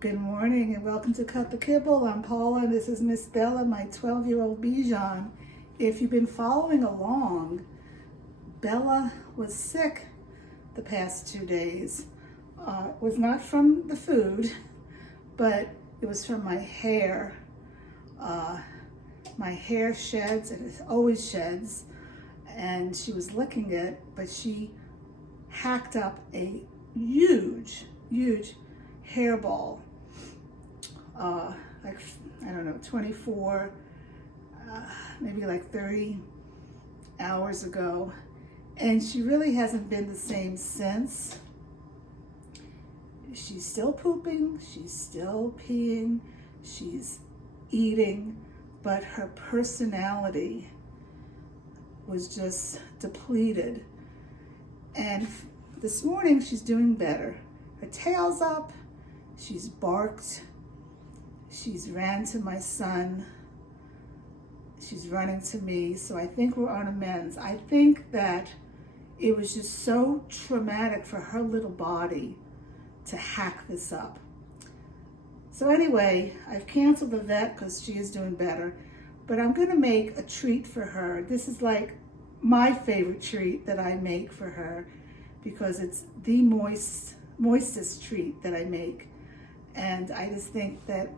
Good morning and welcome to Cut the Kibble. I'm Paula and this is Miss Bella, my 12-year-old Bichon. If you've been following along, Bella was sick the past 2 days. It was not from the food, but it was from my hair. My hair sheds, and it always sheds, and she was licking it, but she hacked up a huge hairball, like, I don't know, 24, maybe like 30 hours ago. And she really hasn't been the same since. She's still pooping, she's still peeing, she's eating, but her personality was just depleted. And this morning she's doing better. Her tail's up, she's barked, she's ran to my son, she's running to me, so I think we're on amends. I think that it was just so traumatic for her little body to hack this up. So anyway, I've canceled the vet because she is doing better, but I'm gonna make a treat for her. This is like my favorite treat that I make for her because it's the moistest treat that I make. And I just think that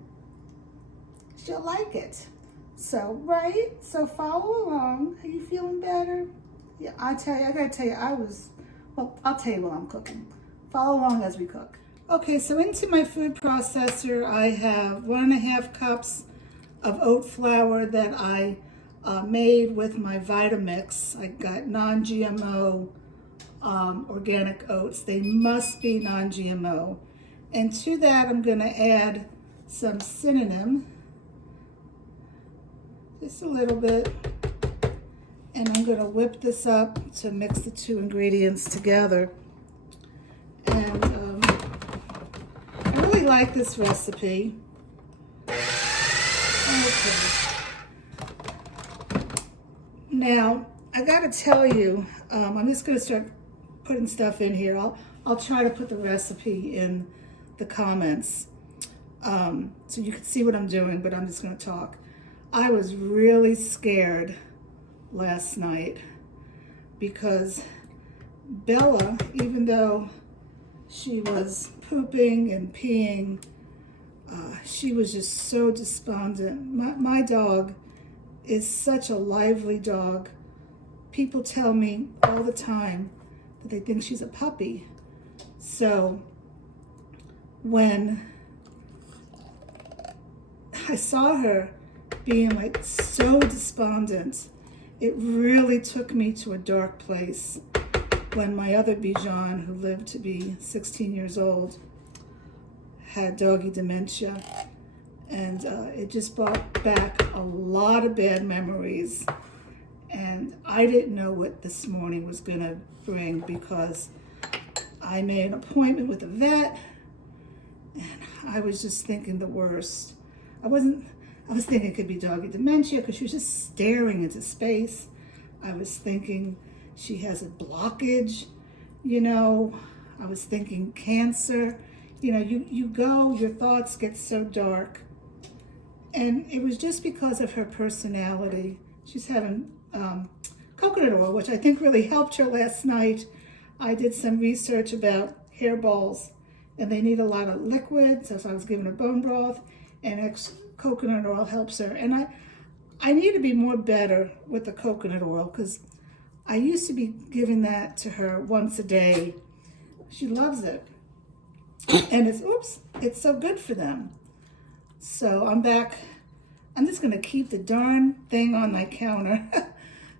she'll like it. So, right? So follow along. Are you feeling better? Yeah, I gotta tell you, I'll tell you while I'm cooking. Follow along as we cook. Okay, so into my food processor, I have 1.5 cups of oat flour that I made with my Vita mix. I got non GMO organic oats. They must be non GMO. And to that, I'm gonna add some cinnamon, just a little bit. And I'm gonna whip this up to mix the two ingredients together. And I really like this recipe. Okay. Now, I gotta tell you, I'm just gonna start putting stuff in here. I'll try to put the recipe in the comments so you can see what I'm doing, but I'm just gonna talk. I was really scared last night because Bella, even though she was pooping and peeing, she was just so despondent. My dog is such a lively dog. People tell me all the time that they think she's a puppy. So when I saw her being like so despondent, it really took me to a dark place when my other Bichon, who lived to be 16 years old, had doggy dementia. And it just brought back a lot of bad memories. And I didn't know what this morning was gonna bring because I made an appointment with a vet and I was just thinking the worst. I was thinking it could be doggy dementia because she was just staring into space. I was thinking she has a blockage, you know. I was thinking cancer. You know, you go, your thoughts get so dark. And it was just because of her personality. She's having coconut oil, which I think really helped her last night. I did some research about hairballs, and they need a lot of liquid, so I was giving her bone broth, and coconut oil helps her. And I need to be more better with the coconut oil because I used to be giving that to her once a day. She loves it. And it's so good for them. So I'm back. I'm just gonna keep the darn thing on my counter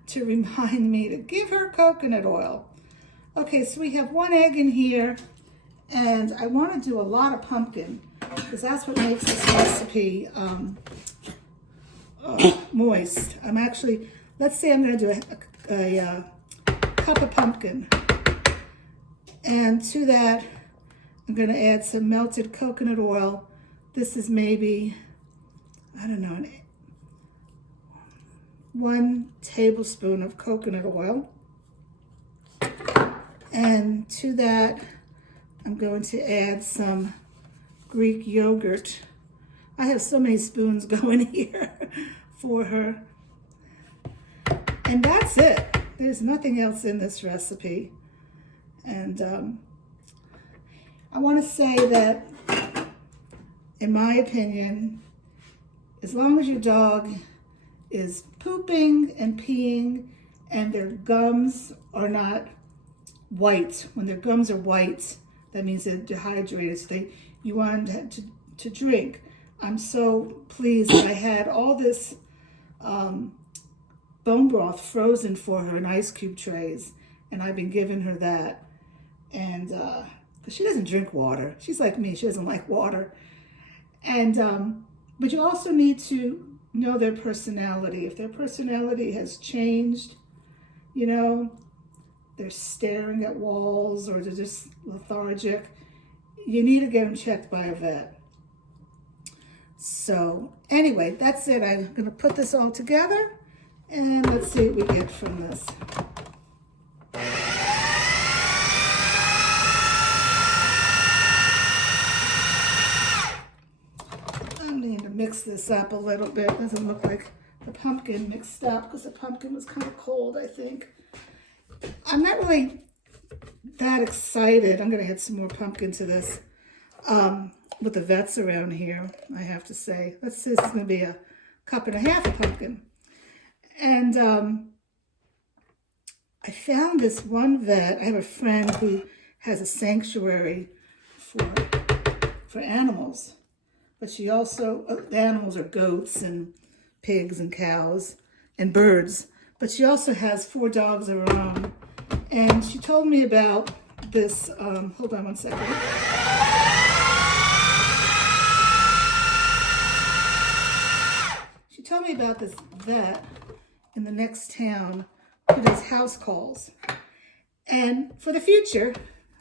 to remind me to give her coconut oil. Okay, so we have 1 egg in here, and I wanna do a lot of pumpkin because that's what makes this recipe moist. Let's say I'm gonna do a cup of pumpkin. And to that, I'm gonna add some melted coconut oil. This is maybe, I don't know, 1 tablespoon of coconut oil. And to that, I'm going to add some Greek yogurt. I have so many spoons going here for her. And that's it. There's nothing else in this recipe. And I want to say that, in my opinion, as long as your dog is pooping and peeing and their gums are not white, when their gums are white, that means they're dehydrated, so you want them to drink. I'm so pleased that I had all this bone broth frozen for her in ice cube trays, and I've been giving her that. And because she doesn't drink water. She's like me, she doesn't like water. And but you also need to know their personality. If their personality has changed, you know, they're staring at walls or they're just lethargic, you need to get them checked by a vet. So anyway, that's it. I'm going to put this all together and let's see what we get from this. I need to mix this up a little bit. It doesn't look like the pumpkin mixed up because the pumpkin was kind of cold, I think. I'm not really that excited. I'm going to add some more pumpkin to this. With the vets around here, I have to say. Let's see, this is going to be a 1.5 cups of pumpkin. And I found this one vet. I have a friend who has a sanctuary for animals. But she also, the animals are goats and pigs and cows and birds. But she also has 4 dogs of her own. And she told me about this, hold on one second. She told me about this vet in the next town who does house calls. And for the future,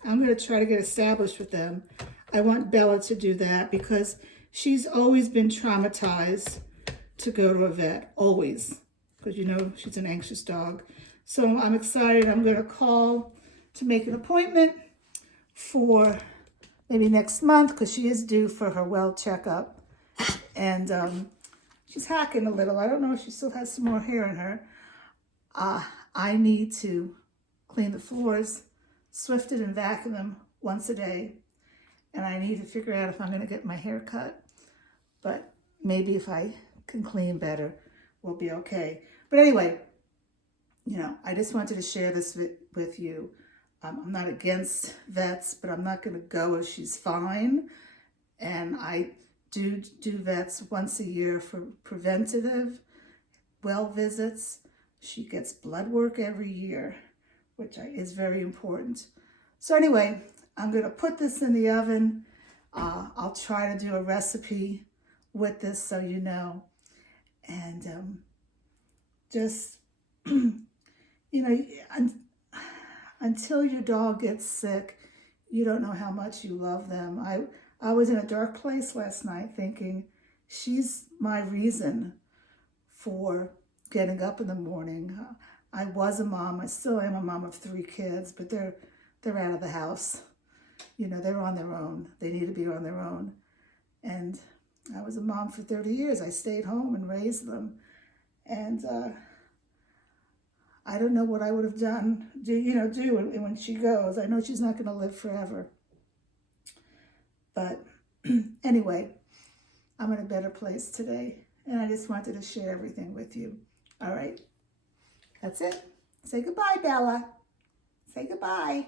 I'm going to try to get established with them. I want Bella to do that because she's always been traumatized to go to a vet, always. Because, you know, she's an anxious dog. So I'm excited. I'm going to call to make an appointment for maybe next month because she is due for her well checkup. And she's hacking a little. I don't know if she still has some more hair in her. I need to clean the floors, swift it and vacuum them once a day. And I need to figure out if I'm going to get my hair cut. But maybe if I can clean better, we'll be okay. But anyway, you know, I just wanted to share this with you. I'm not against vets, but I'm not going to go if she's fine. And I do vets once a year for preventative well visits. She gets blood work every year, which is very important. So anyway, I'm going to put this in the oven. I'll try to do a recipe with this so you know. And just, you know, until your dog gets sick, you don't know how much you love them. I was in a dark place last night thinking, she's my reason for getting up in the morning. I was a mom. I still am a mom of 3 kids, but they're out of the house. You know, they're on their own. They need to be on their own. And I was a mom for 30 years. I stayed home and raised them. And I don't know what I would have do when she goes. I know she's not going to live forever. But anyway, I'm in a better place today. And I just wanted to share everything with you. All right. That's it. Say goodbye, Bella. Say goodbye.